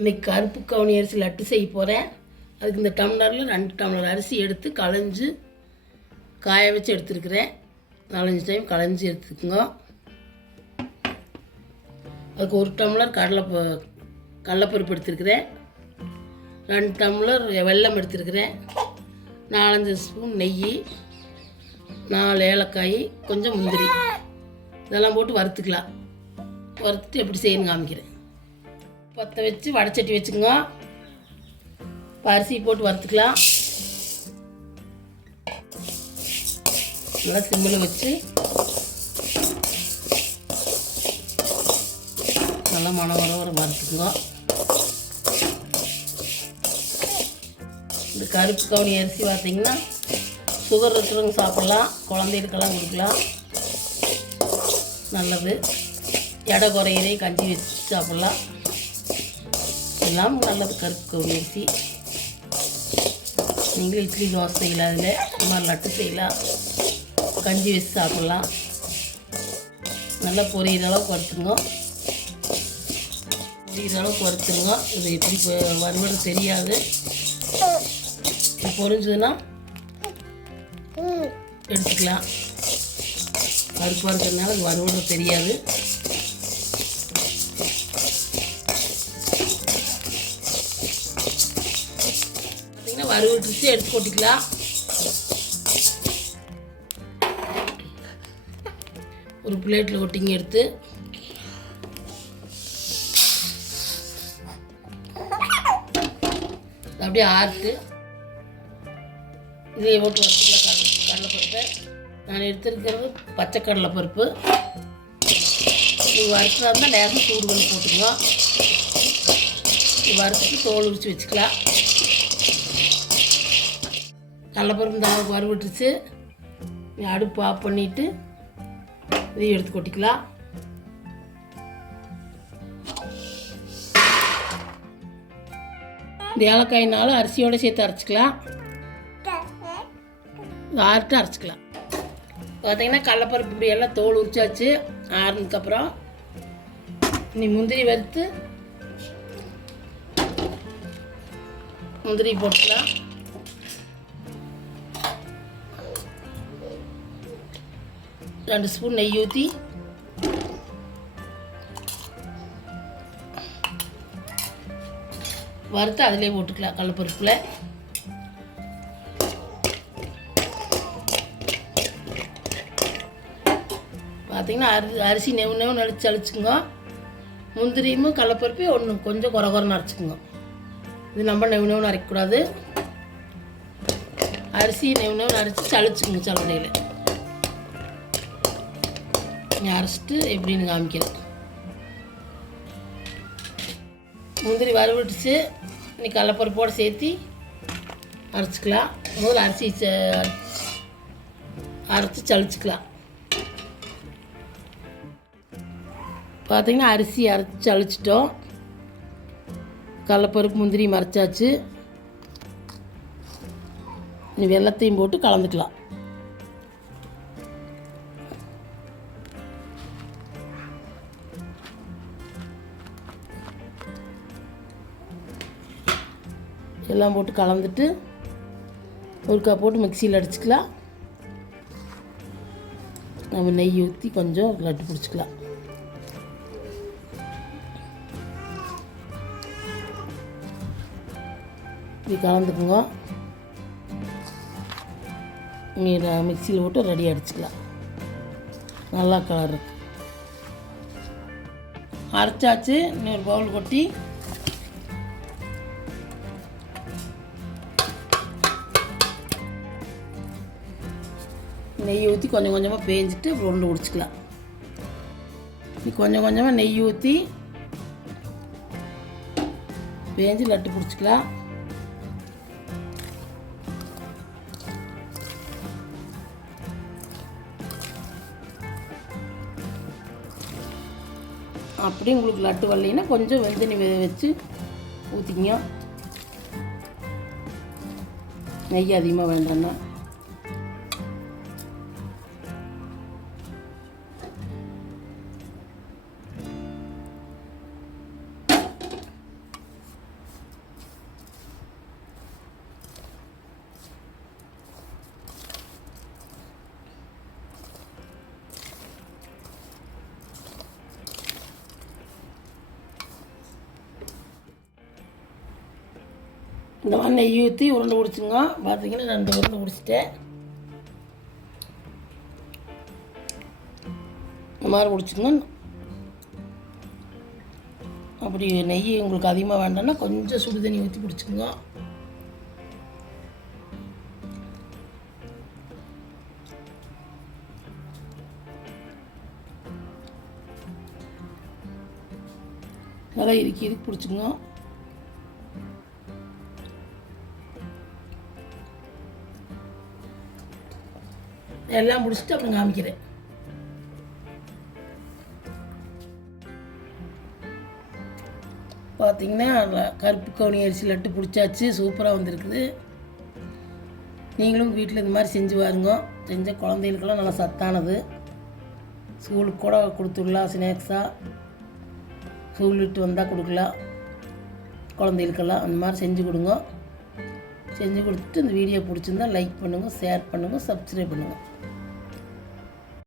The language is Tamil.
இன்றைக்கி கருப்பு கவுனி அரிசி லட்டு செய்ய போகிறேன். அதுக்கு இந்த டம்ளரில் 2 டம்ளர் அரிசி எடுத்து களைஞ்சி காய வச்சு எடுத்துருக்கிறேன். 4-5 டைம் களைஞ்சி எடுத்துக்குங்க. அதுக்கு 1 டம்ளர் கடலைப்பருப்பு எடுத்துருக்கிறேன். 2 டம்ளர் வெல்லம் எடுத்துருக்கிறேன். 4-5 ஸ்பூன் நெய், 4 ஏலக்காய், கொஞ்சம் முந்திரி, இதெல்லாம் போட்டு வறுத்துக்கலாம். வறுத்துட்டு எப்படி செய்யணும் காமிக்கிறேன். பற்ற வச்சு வடைச்சட்டி வச்சுக்கோங்க. அரிசி போட்டு வறுத்துக்கலாம். நல்லா சிம்மில் வச்சு நல்லா மணம் வர வறுத்துக்குங்க. இந்த கருப்பு கவுனி அரிசி பார்த்திங்கன்னா சுகர் இருக்கிறவங்க சாப்பிட்லாம், குழந்தைகளுக்கெல்லாம் கொடுக்கலாம், நல்லது. எடை குறையிறே கஞ்சி வச்சு சாப்பிட்லாம், எல்லாம் நல்லது. கருப்பு கவுனி அரிசி நீங்களும் இட்லி தோசை செய்யலாம், அதில் இந்த மாதிரி லட்டு செய்யலாம், கஞ்சி வச்சு சாப்பிட்லாம். நல்லா பொரியிற அளவுக்கு வறுத்துங்க. பொரியிற அளவுக்கு வறுத்துங்க. இது எப்படி வறுவடை தெரியாது. இது பொரிஞ்சதுன்னா எடுத்துக்கலாம். கருப்பாக இருக்கிறதுனால அது வறுவடை தெரியாது. வறுவிட்டுச்சு எடுத்து கொட்டிக்கலாம். ஒரு பிளேட்டில் கொட்டிங்க எடுத்து அப்படியே ஆறுட்டு இதையே போட்டு வறுத்துக்கலாம். கடலைப்பருப்பை நான் எடுத்துருக்கிறது பச்சை கடலைப்பருப்பு. இது வறுக்கிறதா இருந்தால் நேரம் சூடு பண்ணி போட்டுக்கலாம். இது வறுத்துட்டு தோல் உரித்து வச்சுக்கலாம். கடலைப்பருப்பு இந்த அளவுக்கு வறுவிட்டுச்சு. அடுப்பு ஆஃப் பண்ணிவிட்டு இதையும் எடுத்து கொட்டிக்கலாம். இந்த ஏலக்காயினாலும் அரிசியோடு சேர்த்து அரைச்சிக்கலாம். ஆறுட்டு அரைச்சிக்கலாம். பார்த்திங்கன்னா கடலைப்பருப்பு இப்படி எல்லாம் தோல் உரிச்சாச்சு. ஆறுனதுக்கப்புறம் நீ முந்திரி வறுத்து முந்திரி போட்டுக்கலாம். ரெண்டு ஸ்பூன் நெய் ஊற்றி வறுத்து அதிலே போட்டுக்கலாம். கடலைப்பருப்பில் பார்த்திங்கன்னா அரிசி நெவு நடிச்சு அழிச்சுங்க. முந்திரியும் கடலைப்பருப்பையும் ஒன்று கொஞ்சம் குறன்னு அரைச்சிக்குங்க. இது நம்ம நெவு அரைக்கக்கூடாது. அரிசி நெவு அரைச்சி சளிச்சுக்குங்க. சலடையில் அரைச்சிட்டு எப்படின்னு காமிக்கிறேன். முந்திரி வறுவிட்டுச்சு. இன்னைக்கு கடலைப்பருப்போடு சேர்த்து அரைச்சிக்கலாம். முதல்ல அரிசி அரைச்சி சளிச்சுக்கலாம். பார்த்திங்கன்னா அரிசி அரைச்சி அழிச்சிட்டோம். கடலைப்பருப்பு முந்திரி மறைச்சாச்சு. இனி வெல்லத்தையும் போட்டு கலந்துக்கலாம். எல்லாம் போட்டு கலந்துட்டு ஒரு கப் போட்டு மிக்சியில் அடிச்சுக்கலாம். நம்ம நெய் ஊற்றி கொஞ்சம் லட்டு பிடிச்சிக்கலாம். இப்படி கலந்துக்குங்க. மிக்சியில் போட்டு ரெடி அடிச்சுக்கலாம். நல்லா கலர் இருக்கு. அரைச்சாச்சு. இன்னொரு பவுல் கொட்டி நெய் ஊற்றி கொஞ்சம் கொஞ்சமாக பேஞ்சிட்டு உருண்டை பிடிச்சிக்கலாம். கொஞ்சம் கொஞ்சமாக நெய் ஊற்றி பேஞ்சு லட்டு பிடிச்சிக்கலாம். அப்படி உங்களுக்கு லட்டு வரலைன்னா கொஞ்சம் வெந்தனி வச்சு ஊற்றிங்க. நெய் அதிகமாக வேண்டாம்னா இந்த மாதிரி நெய் ஊற்றி உருண்டை பிடிச்சிங்க. பார்த்தீங்கன்னா 2 உருண்டை பிடிச்சிட்டேன். இந்த மாதிரி பிடிச்சிங்க. அப்படி நெய் உங்களுக்கு அதிகமாக வேண்டாம்னா கொஞ்சம் சுடு தண்ணி ஊற்றி பிடிச்சிங்க. நல்லா இறுக்கி பிடிச்சிங்க. எல்லாம் முடிச்சுட்டு அப்புறம் காமிக்கிறேன். பார்த்தீங்கன்னா கருப்பு கவுனி அரிசி லட்டு பிடிச்சாச்சு. சூப்பராக வந்திருக்குது. நீங்களும் வீட்டில் இந்த மாதிரி செஞ்சு பாருங்க. செஞ்ச குழந்தைகளுக்கெல்லாம் நல்லா சத்தானது. ஸ்கூலுக்கு கூட கொடுத்துடலாம். ஸ்நாக்ஸாக ஸ்கூல் விட்டு வந்தால் கொடுக்கலாம். குழந்தைகளுக்கெல்லாம் அந்த மாதிரி செஞ்சு கொடுங்க. செஞ்சு கொடுத்துட்டு இந்த வீடியோ பிடிச்சிருந்தால் லைக் பண்ணுங்கள், ஷேர் பண்ணுங்கள், சப்ஸ்கிரைப் பண்ணுங்கள்.